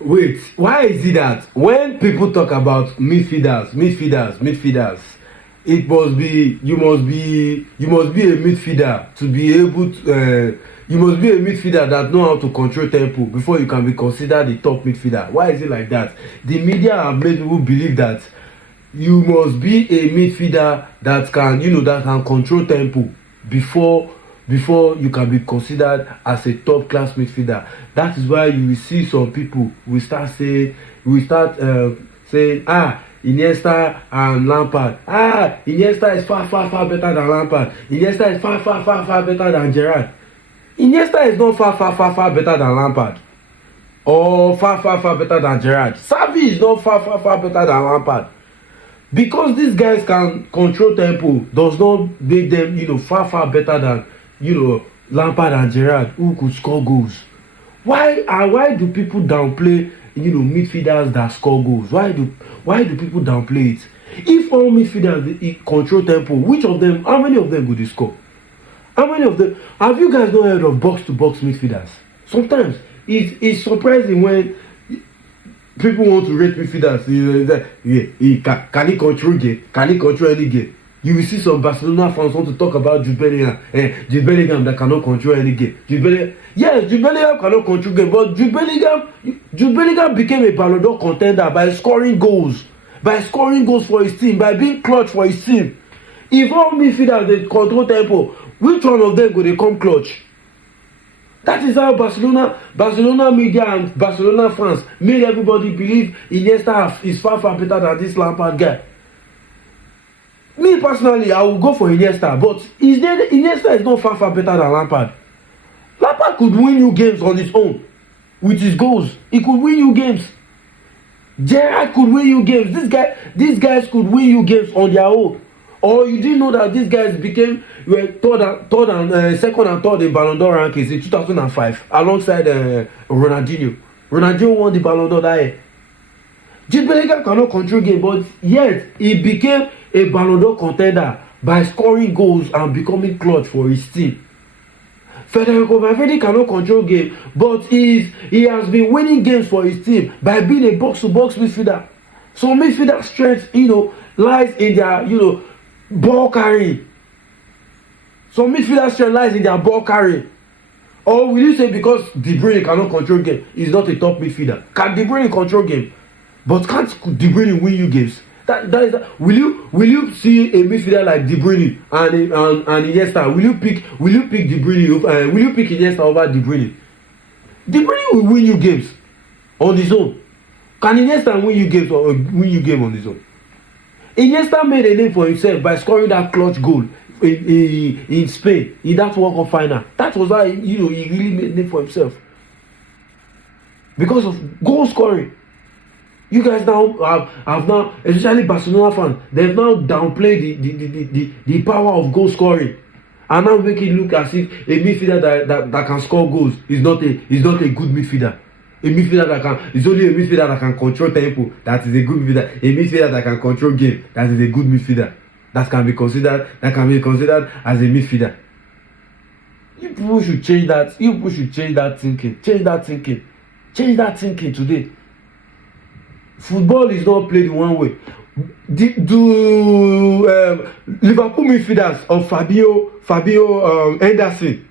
Wait, why is it that when people talk about midfielders, it must be you must be a midfielder to be able to you must be a midfielder that know how to control tempo before you can be considered a top midfielder. Why is it like that? The media have made people believe that you must be a midfielder that can control tempo before you can be considered as a top class midfielder. That is why you will see some people will start saying Iniesta and Lampard. Iniesta is far better than Lampard. Iniesta is far better than Gerrard. Iniesta is not far better than Lampard or far better than Gerrard. Xavi is not far better than Lampard. Because these guys can control tempo does not make them far better than Lampard and Gerrard, who could score goals. Why do people downplay midfielders that score goals? Why do people downplay it? If all midfielders control tempo, how many of them would they score? How many of them? Have you guys not heard of box to box midfielders? Sometimes it's surprising when people want to rate midfielders. Can he control game? Can he control any game? You will see some Barcelona fans want to talk about Jude Bellingham. Jude Bellingham that cannot control any game. Jude Bellingham cannot control game, but Jude Bellingham became a Ballon d'Or contender by scoring goals for his team, by being clutch for his team. If all midfielders they control tempo, which one of them go they come clutch? That is how Barcelona media and Barcelona fans made everybody believe Iniesta is far better than this Lampard guy. Me personally, I will go for Iniesta, but Iniesta is not far better than Lampard. Lampard could win you games on his own with his goals. He could win you games. Gerrard could win you games. These guys could win you games on their own. Or you didn't know that these guys became second and third in Ballon d'Or rankings in 2005 alongside Ronaldinho. Ronaldinho won the Ballon d'Or that year. Jude Bellingham cannot control game, but yet he became a Ballon d'Or contender by scoring goals and becoming clutch for his team. Federico Valverde cannot control game, but he has been winning games for his team by being a box-to-box midfielder. So midfielder strength, lies in their, ball carrying. Some midfielder strength lies in their ball carrying. Or will you say because De Bruyne cannot control game, he's not a top midfielder? Can De Bruyne control game? But can't De Bruyne win you games? Will you see a midfielder like De Bruyne and Iniesta? Will you pick De Bruyne? Will you pick Iniesta over De Bruyne? De Bruyne will win you games on his own. Can Iniesta win you game on his own? Iniesta made a name for himself by scoring that clutch goal in Spain in that World Cup final. That was how he really made a name for himself because of goal scoring. You guys now have now, especially Barcelona fans, they've now downplayed the power of goal scoring and now make it look as if a midfielder that can score goals is not a good midfielder. A midfielder is only a midfielder that can control tempo. That is a good midfielder. A midfielder that can control game. That is a good midfielder. That can be considered as a midfielder. You people should change that. You people should change that thinking. Change that thinking today. Football is not played in one way. Liverpool midfielders of Fabio Henderson.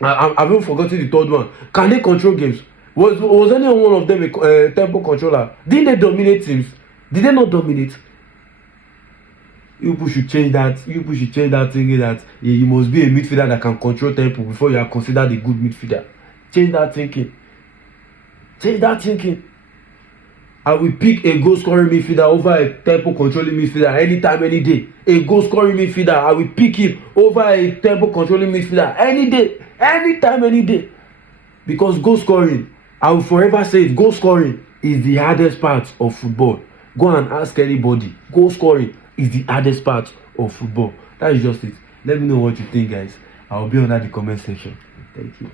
I've even forgotten the third one. Can they control games? Was any one of them a tempo controller? Didn't they dominate teams? Did they not dominate? You people should change that. You people should change that thinking that you must be a midfielder that can control tempo before you are considered a good midfielder. Change that thinking. I will pick a goal scoring midfielder over a tempo controlling midfielder anytime, any day. A goal scoring midfielder, I will pick him over a tempo controlling midfielder any day, anytime, any day. Because goal scoring, I will forever say it, goal scoring is the hardest part of football. Go and ask anybody. Goal scoring is the hardest part of football. That is just it. Let me know what you think, guys. I will be under the comment section. Thank you.